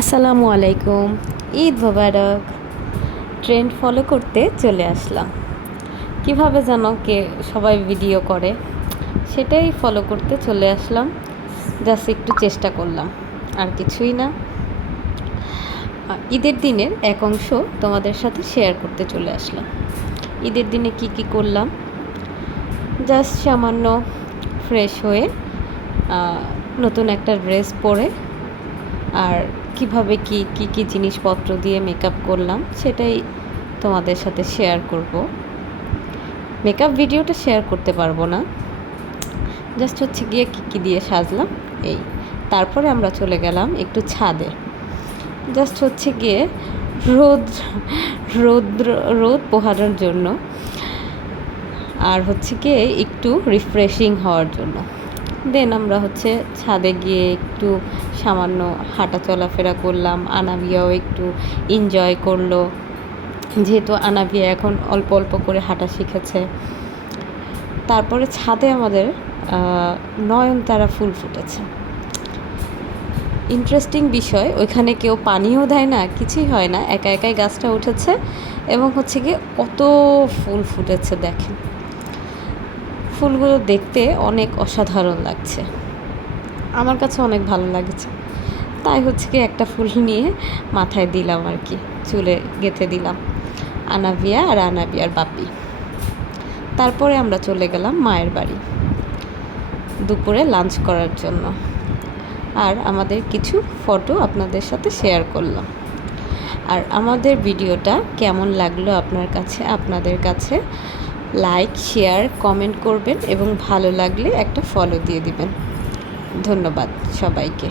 আসসালামু আলাইকুম। ঈদ মোবারক। Trend follow করতে চলে আসলাম। কিভাবে যেন সবাই ভিডিও করে, সেটাই ফলো করতে চলে আসলাম। জাস্ট একটু চেষ্টা করলাম, আর কিছুই না। ঈদের দিনের এক অংশ তোমাদের সাথে শেয়ার করতে চলে আসলাম। ঈদের দিনে কি করলাম, জাস্ট সামান্য ফ্রেশ হয়ে নতুন একটা ড্রেস পরে আর কিভাবে কি জিনিসপত্র দিয়ে মেকআপ করলাম সেটাই তোমাদের সাথে শেয়ার করব। মেকআপ ভিডিওটা শেয়ার করতে পারবো না, জাস্ট হচ্ছে গিয়ে কি দিয়ে সাজলাম এই। তারপরে আমরা চলে গেলাম একটু ছাদে, জাস্ট হচ্ছে গিয়ে রোদ রোদ রোদ পোহানোর জন্য, আর হচ্ছে গিয়ে একটু রিফ্রেশিং হওয়ার জন্য। দেন আমরা হচ্ছে ছাদে গিয়ে একটু সামান্য হাঁটা চলাফেরা করলাম। আনাবিয়াও একটু এনজয় করলো, যেহেতু আনাবিয়া এখন অল্প অল্প করে হাঁটা শিখেছে। তারপরে ছাদে আমাদের নয়নতারা ফুল ফুটেছে। ইন্টারেস্টিং বিষয়, ওইখানে কেউ পানিও দেয় না, কিছুই হয় না, একা একাই গাছটা উঠেছে এবং হচ্ছে গিয়ে কত ফুল ফুটেছে দেখেন। ফুলগুলো দেখতে অনেক অসাধারণ লাগছে, আমার কাছে অনেক ভালো লাগছে। তাই হচ্ছে কি একটা ফুল নিয়ে মাথায় দিলাম আর কি, চুলে গেঁথে দিলাম, আনাবিয়া আর আনাবিয়ার বাপি। তারপরে আমরা চলে গেলাম মায়ের বাড়ি দুপুরে লাঞ্চ করার জন্য, আর আমাদের কিছু ফটো আপনাদের সাথে শেয়ার করলাম। আর আমাদের ভিডিওটা কেমন লাগলো আপনাদের কাছে লাইক, শেয়ার, কমেন্ট করবেন এবং ভালো লাগলে একটা ফলো দিয়ে দিবেন। ধন্যবাদ সবাইকে।